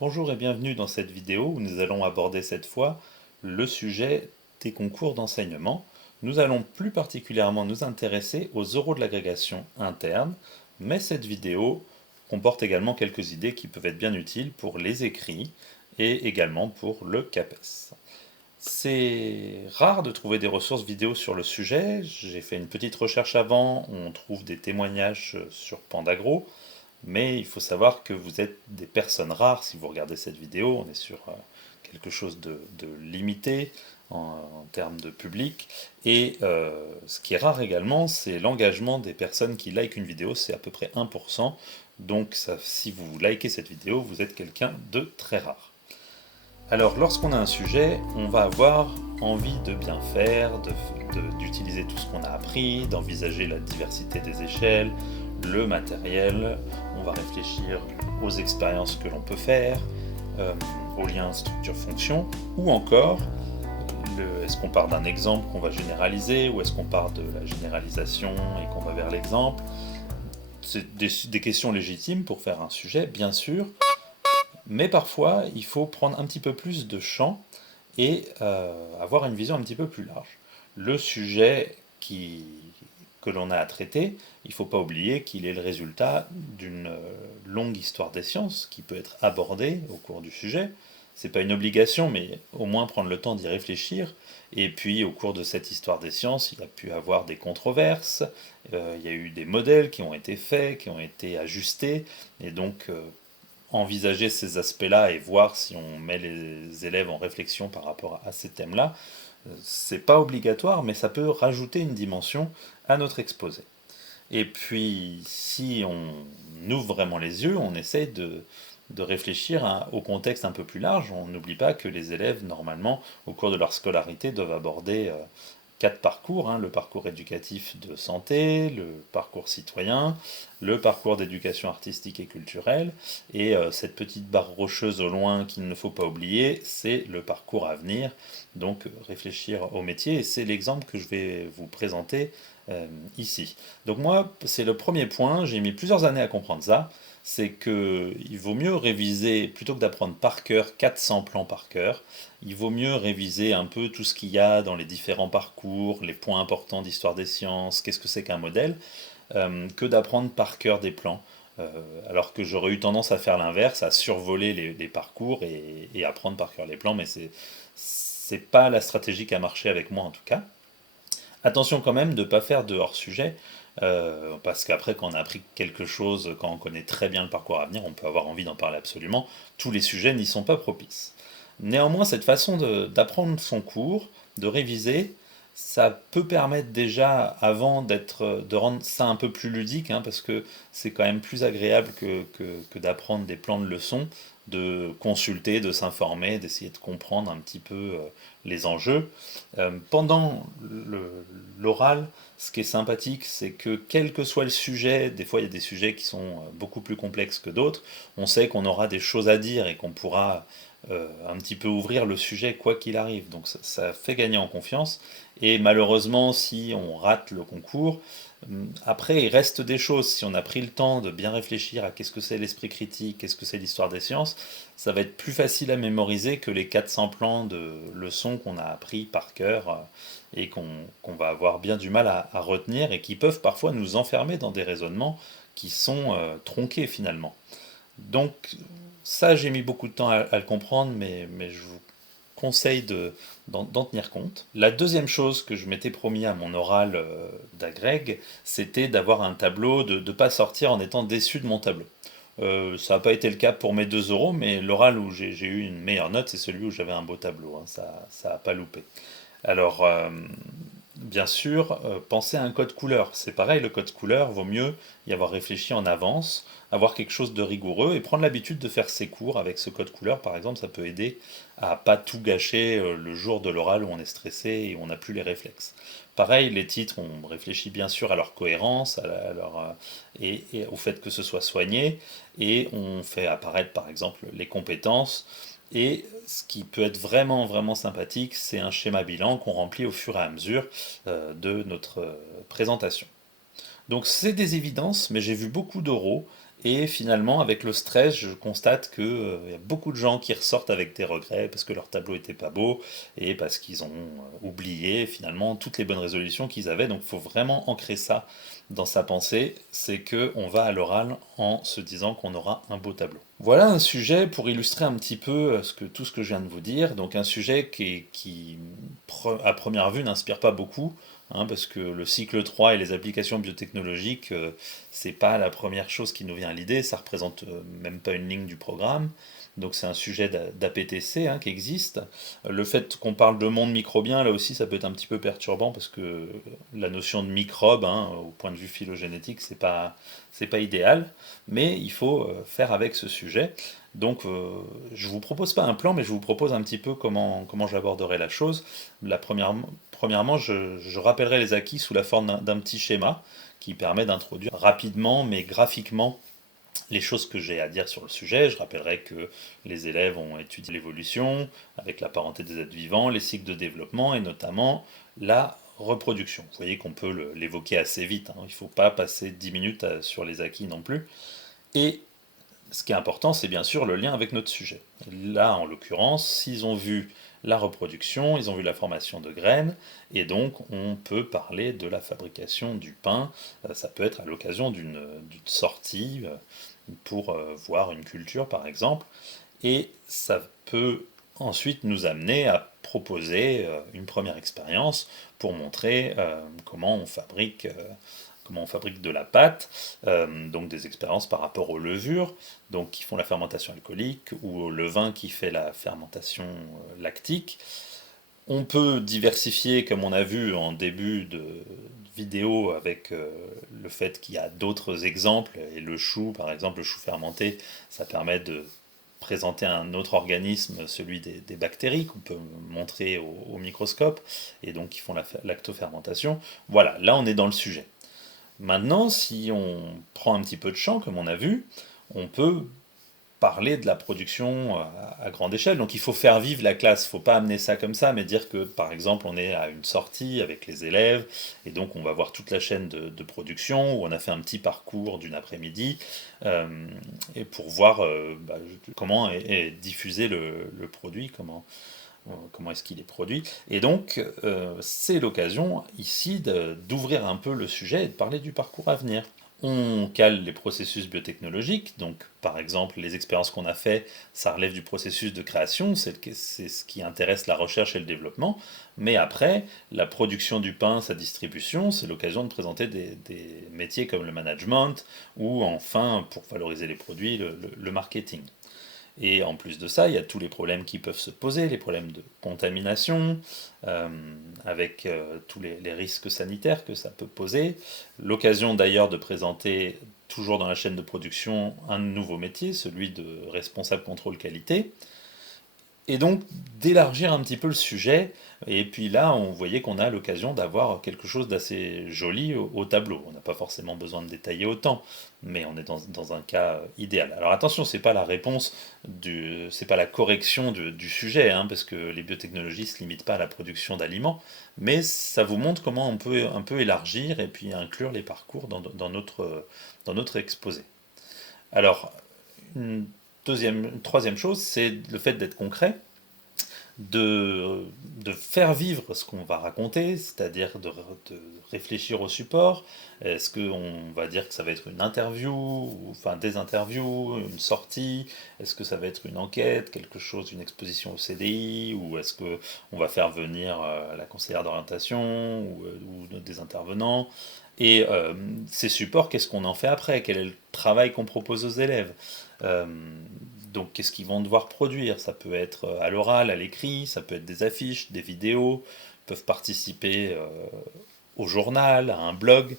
Bonjour et bienvenue dans cette vidéo où nous allons aborder cette fois le sujet des concours d'enseignement. Nous allons plus particulièrement nous intéresser aux oraux de l'agrégation interne, mais cette vidéo comporte également quelques idées qui peuvent être bien utiles pour les écrits et également pour le CAPES. C'est rare de trouver des ressources vidéo sur le sujet. J'ai fait une petite recherche avant, on trouve des témoignages sur Pandagro, mais il faut savoir que vous êtes des personnes rares si vous regardez cette vidéo. On est sur quelque chose de limité en termes de public. Et ce qui est rare également, c'est l'engagement des personnes qui likent une vidéo, c'est à peu près 1%. Donc si vous likez cette vidéo, vous êtes quelqu'un de très rare. Alors lorsqu'on a un sujet, on va avoir envie de bien faire, d'utiliser tout ce qu'on a appris, d'envisager la diversité des échelles, le matériel, on va réfléchir aux expériences que l'on peut faire, aux liens structure-fonction, ou encore, est-ce qu'on part d'un exemple qu'on va généraliser, ou est-ce qu'on part de la généralisation et qu'on va vers l'exemple. C'est des questions légitimes pour faire un sujet, bien sûr, mais parfois, il faut prendre un petit peu plus de champ et avoir une vision un petit peu plus large. Le sujet que l'on a à traiter, il ne faut pas oublier qu'il est le résultat d'une longue histoire des sciences qui peut être abordée au cours du sujet. Ce n'est pas une obligation, mais au moins prendre le temps d'y réfléchir. Et puis, au cours de cette histoire des sciences, il y a pu avoir des controverses, il y a eu des modèles qui ont été faits, qui ont été ajustés, et donc envisager ces aspects-là et voir si on met les élèves en réflexion par rapport à ces thèmes-là, c'est pas obligatoire, mais ça peut rajouter une dimension à notre exposé. Et puis, si on ouvre vraiment les yeux, on essaie de réfléchir au contexte un peu plus large. On n'oublie pas que les élèves, normalement, au cours de leur scolarité, doivent aborder quatre parcours, hein, le parcours éducatif de santé, le parcours citoyen, le parcours d'éducation artistique et culturelle, et cette petite barre rocheuse au loin qu'il ne faut pas oublier, c'est le parcours à venir, donc réfléchir au métier, et c'est l'exemple que je vais vous présenter ici. Donc moi, c'est le premier point, j'ai mis plusieurs années à comprendre ça, c'est qu'il vaut mieux réviser, plutôt que d'apprendre par cœur 400 plans par cœur, il vaut mieux réviser un peu tout ce qu'il y a dans les différents parcours, les points importants d'histoire des sciences, qu'est-ce que c'est qu'un modèle, que d'apprendre par cœur des plans. Euh, alors que j'aurais eu tendance à faire l'inverse, à survoler les parcours et apprendre par cœur les plans, mais c'est pas la stratégie qui a marché avec moi en tout cas. Attention quand même de ne pas faire de hors-sujet, parce qu'après quand on a appris quelque chose, quand on connaît très bien le parcours à venir, on peut avoir envie d'en parler absolument. Tous les sujets n'y sont pas propices. Néanmoins, cette façon d'apprendre son cours, de réviser, ça peut permettre déjà, avant de rendre ça un peu plus ludique, hein, parce que c'est quand même plus agréable que d'apprendre des plans de leçons, de consulter, de s'informer, d'essayer de comprendre un petit peu les enjeux. Pendant l'oral, ce qui est sympathique, c'est que quel que soit le sujet, des fois il y a des sujets qui sont beaucoup plus complexes que d'autres, on sait qu'on aura des choses à dire et qu'on pourra un petit peu ouvrir le sujet quoi qu'il arrive. Donc ça fait gagner en confiance. Et malheureusement, si on rate le concours, après il reste des choses. Si on a pris le temps de bien réfléchir à qu'est-ce que c'est l'esprit critique, qu'est-ce que c'est l'histoire des sciences, ça va être plus facile à mémoriser que les 400 plans de leçons qu'on a appris par cœur et qu'on va avoir bien du mal à retenir et qui peuvent parfois nous enfermer dans des raisonnements qui sont tronqués finalement. Donc ça, j'ai mis beaucoup de temps à le comprendre, mais je vous conseille d'en tenir compte. La deuxième chose que je m'étais promis à mon oral d'agrég, c'était d'avoir un tableau, de ne pas sortir en étant déçu de mon tableau. Ça n'a pas été le cas pour mes 2 euros, mais l'oral où j'ai eu une meilleure note, c'est celui où j'avais un beau tableau, hein, ça n'a pas loupé. Alors, bien sûr, pensez à un code couleur. C'est pareil, le code couleur, vaut mieux y avoir réfléchi en avance, avoir quelque chose de rigoureux et prendre l'habitude de faire ses cours avec ce code couleur, par exemple, ça peut aider à pas tout gâcher le jour de l'oral où on est stressé et où on n'a plus les réflexes. Pareil, les titres, on réfléchit bien sûr à leur cohérence, et au fait que ce soit soigné, et on fait apparaître par exemple les compétences. Et ce qui peut être vraiment vraiment sympathique, c'est un schéma bilan qu'on remplit au fur et à mesure de notre présentation. Donc c'est des évidences, mais j'ai vu beaucoup d'oraux Et finalement, avec le stress, je constate qu'il y a beaucoup de gens qui ressortent avec des regrets parce que leur tableau était pas beau et parce qu'ils ont oublié finalement toutes les bonnes résolutions qu'ils avaient. Donc il faut vraiment ancrer ça dans sa pensée, c'est qu'on va à l'oral en se disant qu'on aura un beau tableau. Voilà un sujet pour illustrer un petit peu tout ce que je viens de vous dire. Donc un sujet qui à première vue n'inspire pas beaucoup, hein, parce que le cycle 3 et les applications biotechnologiques, c'est pas la première chose qui nous vient à l'idée, ça représente même pas une ligne du programme. Donc c'est un sujet d'APTC, hein, qui existe. Le fait qu'on parle de monde microbien, là aussi, ça peut être un petit peu perturbant parce que la notion de microbe, hein, au point de vue phylogénétique, c'est pas idéal, mais il faut faire avec ce sujet. Donc je vous propose pas un plan, mais je vous propose un petit peu comment j'aborderai la chose. Premièrement, je rappellerai les acquis sous la forme d'un petit schéma qui permet d'introduire rapidement, mais graphiquement, les choses que j'ai à dire sur le sujet. Je rappellerai que les élèves ont étudié l'évolution avec la parenté des êtres vivants, les cycles de développement et notamment la reproduction. Vous voyez qu'on peut l'évoquer assez vite, hein. Il ne faut pas passer 10 minutes sur les acquis non plus. Et ce qui est important, c'est bien sûr le lien avec notre sujet. Là, en l'occurrence, s'ils ont vu la reproduction, ils ont vu la formation de graines, et donc on peut parler de la fabrication du pain. Ça peut être à l'occasion d'une sortie pour voir une culture, par exemple, et ça peut ensuite nous amener à proposer une première expérience pour montrer comment on fabrique de la pâte, donc des expériences par rapport aux levures, donc qui font la fermentation alcoolique, ou au levain qui fait la fermentation lactique. On peut diversifier, comme on a vu en début de vidéo, avec le fait qu'il y a d'autres exemples, et le chou, par exemple, le chou fermenté, ça permet de présenter un autre organisme, celui des bactéries, qu'on peut montrer au microscope, et donc qui font la lactofermentation. Voilà, là on est dans le sujet. Maintenant, si on prend un petit peu de champ, comme on a vu, on peut parler de la production à grande échelle. Donc il faut faire vivre la classe, il ne faut pas amener ça comme ça, mais dire que par exemple on est à une sortie avec les élèves, et donc on va voir toute la chaîne de production, où on a fait un petit parcours d'une après-midi, et pour voir comment est diffusé le produit, comment est-ce qu'il est produit. Et donc, c'est l'occasion ici d'ouvrir un peu le sujet et de parler du parcours à venir. On cale les processus biotechnologiques, donc par exemple les expériences qu'on a fait, ça relève du processus de création, c'est ce qui intéresse la recherche et le développement, mais après, la production du pain, sa distribution, c'est l'occasion de présenter des métiers comme le management, ou enfin, pour valoriser les produits, le marketing. Et en plus de ça, il y a tous les problèmes qui peuvent se poser, les problèmes de contamination, avec tous les risques sanitaires que ça peut poser. L'occasion d'ailleurs de présenter, toujours dans la chaîne de production, un nouveau métier, celui de responsable contrôle qualité. Et donc d'élargir un petit peu le sujet, et puis là on voyait qu'on a l'occasion d'avoir quelque chose d'assez joli au tableau. On n'a pas forcément besoin de détailler autant, mais on est dans un cas idéal. Alors attention, c'est pas la réponse, c'est pas la correction du sujet, hein, parce que les biotechnologies ne se limitent pas à la production d'aliments, mais ça vous montre comment on peut un peu élargir et puis inclure les parcours dans notre exposé. Alors, une troisième chose, c'est le fait d'être concret, de faire vivre ce qu'on va raconter, c'est-à-dire de réfléchir au support. Est-ce qu'on va dire que ça va être une interview, ou, enfin des interviews, une sortie? Est-ce que ça va être une enquête, quelque chose, une exposition au CDI? Ou est-ce qu'on va faire venir la conseillère d'orientation ou des intervenants? Et ces supports, qu'est-ce qu'on en fait après? Quel est le travail qu'on propose aux élèves? Euh, donc qu'est-ce qu'ils vont devoir produire? Ça peut être à l'oral, à l'écrit, ça peut être des affiches, des vidéos, ils peuvent participer au journal, à un blog.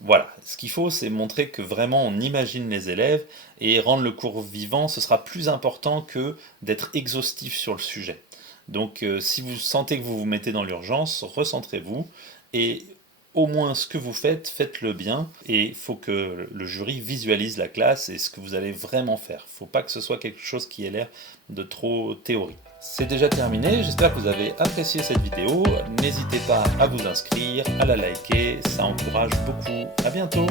Voilà, ce qu'il faut, c'est montrer que vraiment on imagine les élèves, et rendre le cours vivant, ce sera plus important que d'être exhaustif sur le sujet. Donc si vous sentez que vous vous mettez dans l'urgence, recentrez-vous, et au moins ce que vous faites, faites-le bien, et il faut que le jury visualise la classe et ce que vous allez vraiment faire. Il ne faut pas que ce soit quelque chose qui ait l'air de trop théorie. C'est déjà terminé, j'espère que vous avez apprécié cette vidéo. N'hésitez pas à vous inscrire, à la liker, ça encourage beaucoup. À bientôt!